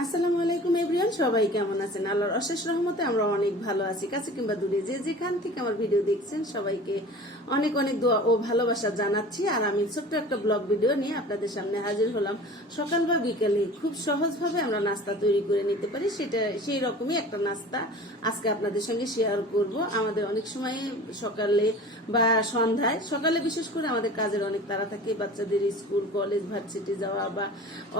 আসসালামু আলাইকুম এভরিওয়ান, সবাই কেমন আছেন? আল্লাহর অশেষ রহমতে আমরা অনেক ভালো আছি। কাছে কিংবা দূরে যে যেখান থেকে আমার ভিডিও দেখছেন, সবাইকে অনেক অনেক দোয়া ও ভালোবাসা জানাচ্ছি। আর আমি ছোট্ট একটা ব্লগ ভিডিও নিয়ে আপনাদের সামনে হাজির হলাম। সকাল বা বিকেলে খুব সহজভাবে আমরা নাস্তা তৈরি করে নিতে পারি। সেটা সেই রকমই একটা নাস্তা আজকে আপনাদের সঙ্গে শেয়ার করব। আমাদের অনেক সময় সকালে বা সন্ধ্যায়, সকালে বিশেষ করে আমাদের কাজের অনেক তাড়া থাকে। বাচ্চাদের স্কুল, কলেজ, ভার্সিটি যাওয়া বা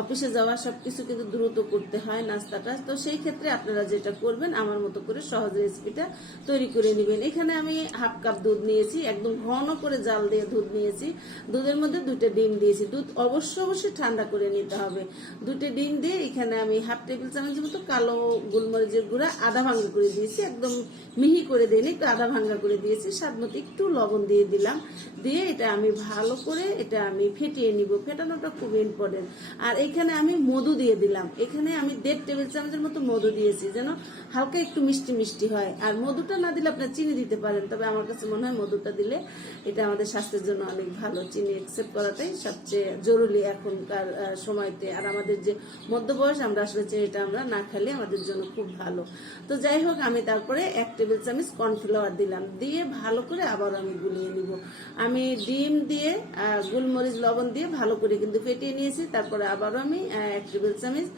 অফিসে যাওয়া সবকিছু কিন্তু দ্রুত করতে হয় নাস্তাটা। তো সেই ক্ষেত্রে আপনারা যেটা করবেন, আমার মতো করে সহজ রেসিপিটা তৈরি করে নেবেন। এখানে আমি হাফ কাপ দুধ নিয়েছি, একদম ঘন করে জাল দিয়ে দুধ নিয়েছি। দুধের মধ্যে দুটো ডিম দিয়েছি। দুধ অবশ্য অবশ্যই ঠান্ডা করে নিতে হবে। দুটো ডিম দিয়ে এখানে আমি হাফ টেবিল চামচের মতো কালো গোলমরিচের গুঁড়া আধা ভাঙ্গা করে দিয়েছি। একদম মিহি করে দিইনি, একটু আধা ভাঙ্গা করে দিয়েছি। স্বাদ মতো একটু লবণ দিয়ে দিলাম। দিয়ে এটা আমি ভালো করে এটা আমি ফেটিয়ে নিব। ফেটানোটা খুব ইম্পর্টেন্ট আর এখানে আমি মধু দিয়ে দিলাম। এখানে আমি দেড় টেবিল চামচের মতো মধু দিয়েছি, যেন হালকা একটু মিষ্টি মিষ্টি হয়। আর মধুটা না দিলে আপনার চিনি দিতে পারেন, তবে আমার কাছে মনে হয় মধুটা দিলে এটা আমাদের স্বাস্থ্যের জন্য অনেক ভালো। চিনি অ্যাকসেপ্ট করাটাই সবচেয়ে জরুরি এখনকার সময়তে। আর আমাদের যে মধ্যবয়স, আমরা আসলে চিনিটা আমরা না খেলে আমাদের জন্য খুব ভালো। তো যাই হোক, আমি তারপরে এক টেবিল চামচ কর্নফ্লাওয়ার দিলাম। দিয়ে ভালো করে আবার আমি গুলিয়ে নিব। আমি ডিম দিয়ে গোলমরিচ, লবণ দিয়ে ভালো করে কিন্তু ফেটিয়ে নিয়েছি। তারপরে আবারও আমি এক টেবিল চামচ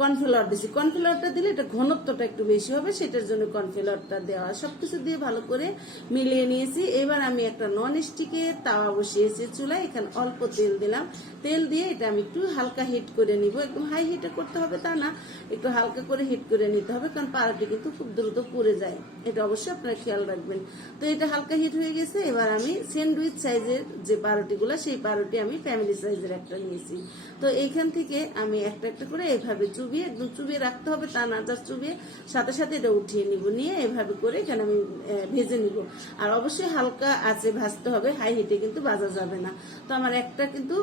কর্নফ্লাওয়ার দিছি। কর্নফ্লাওয়ারটা দিলে এটা ঘনত্বটা একটু বেশি হবে, সেটার জন্য কর্নফ্লাওয়ারটা দেওয়া। সবকিছু দিয়ে ভালো করে মিলিয়ে নিয়েছি। এবার আমি একটা নন স্টিকে তাওয়া বসিয়েছি চুলায়। এখানে অল্প তেল দিলাম। তেল দিয়ে এটা আমি একটু হালকা হিট করে নিব। একদম হাই হিটে করতে হবে তা না, একটু হালকা করে হিট করে নিতে হবে, কারণ পাড়াটি কিন্তু খুব দ্রুত পুড়ে যায়। এটা অবশ্যই আপনারা খেয়াল রাখবেন। তো এটা হালকা হিট হয়ে গেছে, এবার আমি স্যান্ডউইচ সাইজের যে পাউরুটিগুলো সেই পাউরুটি আমি ফ্যামিলি সাইজের একটা নিয়েছি। তো এইখান থেকে আমি একটা একটা করে এইভাবে চুবিয়ে একদম চুবিয়ে রাখতে হবে তা না জাস্ট চুবিয়ে সাথে সাথে এটা উঠিয়ে নিব। নিয়ে এভাবে করে এখানে আমি ভেজে নিব। আর অবশ্যই হালকা আছে ভাজতে হবে, হাই হিটে কিন্তু ভাজা যাবে না। তো আমার একটা কিন্তু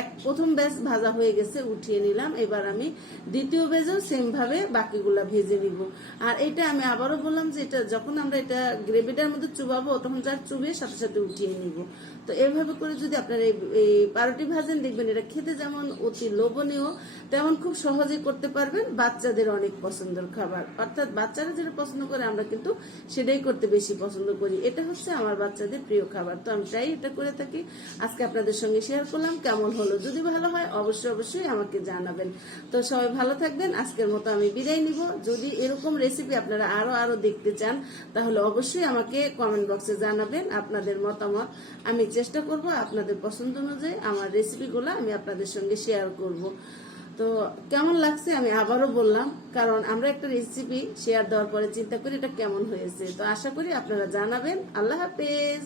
এক প্রথম ব্যাচ ভাজা হয়ে গেছে, উঠিয়ে নিলাম। এবার আমি দ্বিতীয় ব্যাচও সেম ভাবে বাকিগুলা ভেজে নিব। আর এটা আমি আবারও বললাম যে এটা যখন আমরা এটা গ্রেভিটার মধ্যে চুবাবো, তখন যা চুবিয়ে সাথে সাথে উঠিয়ে নিব। তো এভাবে করে যদি আপনারা এই পাউরুটি ভাজেন, দেখবেন এটা খেতে যেমন অতি লোভনীয়, তেমন খুব সহজে করতে পারবেন, বাচ্চাদের অনেক পছন্দের খাবার। অর্থাৎ বাচ্চারা যেটা পছন্দ করে, আমরা কিন্তু সেটাই করতে বেশি পছন্দ করি। এটা হচ্ছে আমার বাচ্চাদের প্রিয় খাবার। তো আমি প্রায় এটা করে থাকি। আজকে আপনাদের সঙ্গে শেয়ার করলাম কেমন হলো। যদি ভালো হয়, অবশ্যই অবশ্যই আমাকে জানাবেন। তো সবাই ভালো থাকবেন। আজকের মতো আমি বিদায় নিব। যদি এরকম রেসিপি আপনারা আরও আরও দেখতে চান, তাহলে অবশ্যই আমাকে কমেন্ট বক্সে জানাবেন আপনাদের মতামত। আমি চেষ্টা করব আপনাদের পছন্দ অনুযায়ী আমার রেসিপিগুলো আমি আপনাদের সঙ্গে শেয়ার করব। তো কেমন লাগছে আমি আবারও বললাম, কারণ আমরা একটা রেসিপি শেয়ার দেওয়ার পরে চিন্তা করি এটা কেমন হয়েছে। তো আশা করি আপনারা জানাবেন। আল্লাহ হাফেজ।